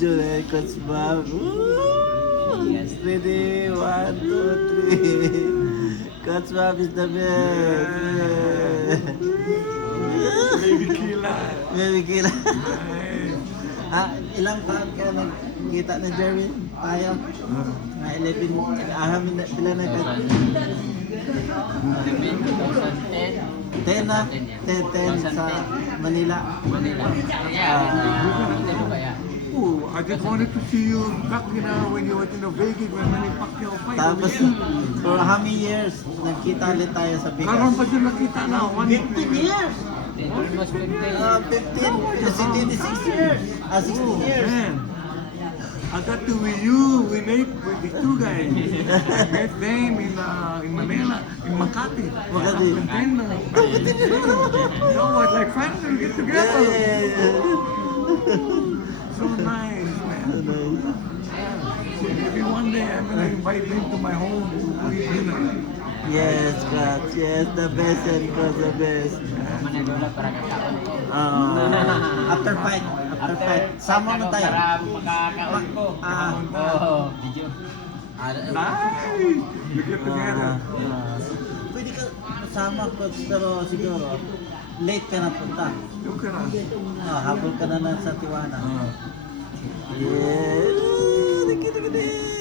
video eh, Coach Bob. Yes. Ready? 1, 2, 3. Coach Bob is the best. Baby Kila. Baby Kila. Nice. Ilang taon ka nagkita na Jerwin? Tayo? Mga 11, ahamin na sila na ka. 2010. 10 na? 10 sa Manila. Manila. Oh, I just wanted to see you back when you were in the Vegas when Manny Pacquiao fight. Tapos, for how many years nagkita ulit tayo sa Karon Vegas? pa siya nakita na. 15 years! Almost 50. 15, kasi 26 years. 16 years. Man, I got to with you, we met with these two guys. I met them in Manila, in Makati. Makati. Contender. No, it's like friends, we get together. So nice, man. Maybe one day I'm gonna invite them to my home to eat dinner. Yes, Coach. Yes, the best and Coach, the best. Manila para kataon. After fight. After fight. Sama mo tayo. Para makakaon ko. Oo, video. Nice! We get together. Pwede ka sama, Coach, pero siguro late ka na punta. Yung ka na. Habol ka na sa Tijuana. Ah. Yeah.